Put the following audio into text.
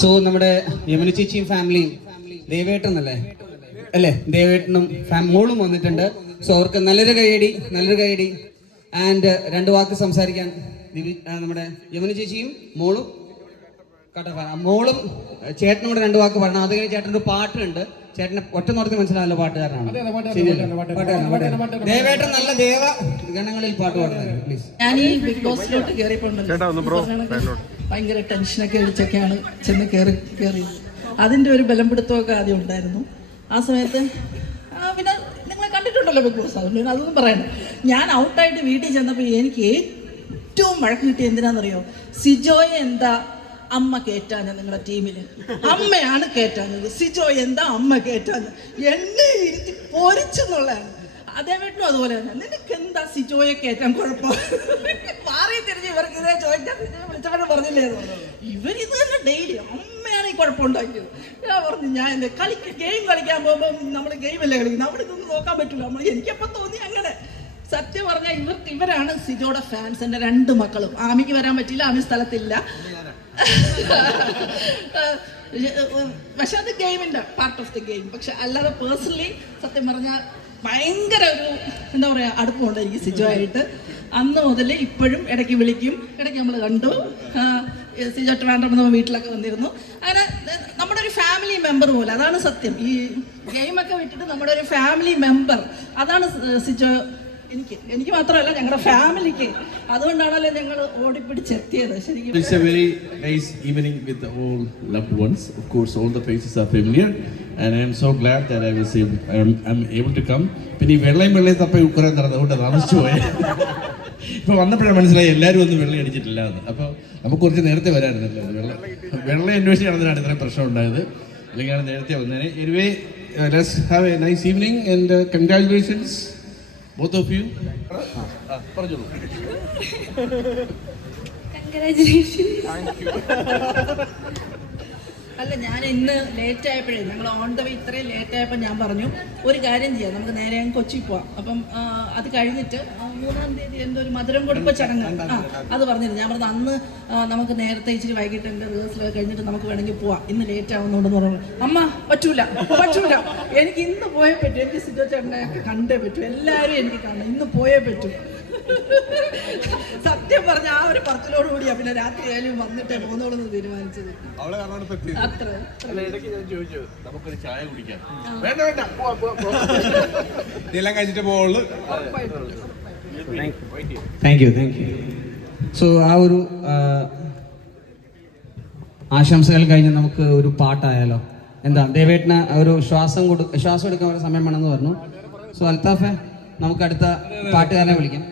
So നമ്മുടെ യമുന ചേച്ചിയും ഫാമിലിയും ദേവേട്ടനല്ലേ? അല്ലേ? ദേവേട്ടനും മോളും വന്നിട്ടുണ്ട്. സോ അവർക്ക് നല്ലൊരു കൈയടി നല്ലൊരു കൈയടി ആൻഡ് രണ്ട് വാക്ക് സംസാരിക്കാൻ നമ്മുടെ യമുന ചേച്ചിയും മോളും കട്ട മോളും ചേട്ടനോട് രണ്ട് വാക്ക് പറയണം. അത് കഴിഞ്ഞ് ചേട്ടന്റെ പാട്ടുണ്ട്. ചേട്ടനെ ഒറ്റ നോട്ടത്തിൽ മനസ്സിലാവല്ലോ പാട്ടുകാരനാണ്. ദേവേട്ടൻ നല്ല ദേവ ഗണങ്ങളിൽ പാട്ട് പാടുന്നത് പ്ലീസ് ഞാൻ ഈ ബിഗ് ബോസിലോട്ട് കയറിയപ്പോണ്ടല്ലോ ഭയങ്കര ടെൻഷനൊക്കെ അടിച്ചൊക്കെയാണ് ചെന്ന് കയറി കയറി അതിന്റെ ഒരു ബലം പിടുത്തമൊക്കെ ആദ്യം ഉണ്ടായിരുന്നു. ആ സമയത്ത് ആ, പിന്നെ നിങ്ങളെ കണ്ടിട്ടുണ്ടല്ലോ ബിഗ് ബോസ് അതുകൊണ്ട് പിന്നെ അതൊന്നും പറയണ്ട. ഞാൻ ഔട്ടായിട്ട് വീട്ടിൽ ചെന്നപ്പോൾ എനിക്ക് ഏറ്റവും വഴക്ക് കിട്ടിയ എന്തിനാണെന്നറിയോ സിജോയെ എന്താ അമ്മ കേറ്റാഞ്ഞ നിങ്ങളുടെ ടീമിൽ അമ്മയാണ് കേറ്റാഞ്ഞത്. സിജോ എന്താ അമ്മ കേറ്റാഞ്ഞത്? എന്നെ ഇരുത്തി പൊരിച്ചെന്നുള്ളതാണ്. അതേ വീട്ടിലും അതുപോലെ തന്നെ. നിനക്ക് എന്താ സിജോയെ കേറ്റാൻ കുഴപ്പം? മാറി തിരിഞ്ഞ് ഇവർക്ക് ഇതേ ചോദിക്കാൻ വിളിച്ചപ്പോൾ പറഞ്ഞില്ലേ? ഇവരിത് തന്നെ ഡെയിലി അമ്മയാണ് ഈ കുഴപ്പമുണ്ടാക്കിയത് ഞാൻ പറഞ്ഞു ഞാൻ എന്താ കളിക്ക് ഗെയിം കളിക്കാൻ പോകുമ്പോൾ നമ്മൾ ഗെയിം ഗെയിമല്ലേ കളിക്കുന്നത്? അവിടെ ഇതൊന്നും നോക്കാൻ പറ്റില്ല നമ്മൾ എനിക്കപ്പം തോന്നി അങ്ങനെ. സത്യം പറഞ്ഞാൽ ഇവർ ഇവരാണ് സിജോയുടെ ഫാൻസ് എന്റെ രണ്ട് മക്കളും. ആമിക്ക് വരാൻ പറ്റില്ല ആമി സ്ഥലത്തില്ല. പക്ഷെ അത് ഗെയിമിന്റെ പാർട്ട് ഓഫ് ദി ഗെയിം പക്ഷെ അല്ലാതെ പേഴ്സണലി സത്യം പറഞ്ഞാൽ ഭയങ്കര ഒരു എന്താ പറയുക അടുപ്പമുണ്ട് എനിക്ക് ആയിട്ട് അന്ന് മുതൽ ഇപ്പോഴും ഇടയ്ക്ക് വിളിക്കും. ഇടയ്ക്ക് നമ്മൾ കണ്ടു. സിജോട്ട് സിജോ ട്രിവാൻഡ്രം നമ്മൾ വീട്ടിലൊക്കെ വന്നിരുന്നു. അങ്ങനെ നമ്മുടെ ഒരു ഫാമിലി മെമ്പർ പോലെ അതാണ് സത്യം. ഈ ഗെയിമൊക്കെ വിട്ടിട്ട് നമ്മുടെ ഒരു ഫാമിലി മെമ്പർ അതാണ് സിജോ എനിക്ക് എനിക്ക് മാത്രമല്ല ഞങ്ങളുടെ ഫാമിലിക്ക്. അതുകൊണ്ടാണല്ലോ ഞങ്ങൾ ഓടിപ്പിടിച്ചെത്തിയത്. ശരിക്കും It's a very nice evening with all loved ones. Of course, all the faces are familiar, and I am so glad that I was able, I'm, I'm able to come. പിന്നെ ഈ വെള്ളയും വെള്ളയും തപ്പ ഉക്കുറേ നടന്നത് കൊണ്ട് താമസിച്ചു പോയി. ഇപ്പൊ വന്നപ്പോഴാണ് മനസ്സിലായി എല്ലാവരും ഒന്നും വെള്ളം അടിച്ചിട്ടില്ല എന്ന്. അപ്പോൾ നമുക്ക് കുറച്ച് നേരത്തെ വരാറുണ്ടല്ലോ വെള്ളം വെള്ളം അന്വേഷിച്ച് നടന്നതിനാണ് ഇത്രയും പ്രശ്നം ഉണ്ടായത്. അല്ലെങ്കിൽ നേരത്തെ വന്നേനെ. Anyway let's have a nice evening and congratulations both of you പറഞ്ഞോളൂ അല്ല ഞാൻ ഇന്ന് ലേറ്റ് ആയപ്പോഴേ ഞങ്ങൾ ഓൺ ദ വേ ഇത്രയും ലേറ്റ് ആയപ്പോൾ ഞാൻ പറഞ്ഞു ഒരു കാര്യം ചെയ്യാം നമുക്ക് നേരെ കൊച്ചി പോവാം. അപ്പം അത് കഴിഞ്ഞിട്ട് മൂന്നാം തീയതി എന്തോ ഒരു മധുരം കൊടുപ്പ് ചടങ്ങ്. ആ അത് പറഞ്ഞിരുന്നു. ഞാൻ പറഞ്ഞു അന്ന് നമുക്ക് നേരത്തെ ഇച്ചിരി വൈകിട്ട് എന്റെ റിഹേഴ്സൽ കഴിഞ്ഞിട്ട് നമുക്ക് വേണമെങ്കിൽ പോവാം. ഇന്ന് ലേറ്റ് ആവുന്നുണ്ടെന്ന് പറഞ്ഞു. അമ്മ പറ്റൂല പറ്റൂല. എനിക്ക് ഇന്ന് പോയേ പറ്റൂ. എനിക്ക് സിജോ ചേട്ടനെ കണ്ടേ പറ്റൂ. എല്ലാവരും എനിക്ക് കാണാം ഇന്ന് പോയേ പറ്റൂ. സത്യം പറഞ്ഞ ആ ഒരു പറച്ചിലോട് കൂടിയാ പിന്നെ രാത്രി ആയാലും വന്നിട്ടേ പോന്നോളൂ എന്ന് തീരുമാനിച്ചത് അത്ര ചോദിച്ചു. നമുക്കൊരു ചായ കുടിക്കാം. വേണ്ട വേണ്ട. ഇതെല്ലാം കഴിച്ചിട്ട് പോകുള്ളൂ thank you thank you so ആ ഒരു ആശംസകൾ കഴിഞ്ഞ് നമുക്ക് ഒരു പാട്ടായാലോ? എന്താ ദേവേട്ടന് ഒരു ശ്വാസം കൊടു ശ്വാസം എടുക്കാൻ ഒരു സമയം വേണമെന്ന് പറഞ്ഞു. സോ അൽത്താഫെ നമുക്ക് അടുത്ത പാട്ടുകാരനെ വിളിക്കാം.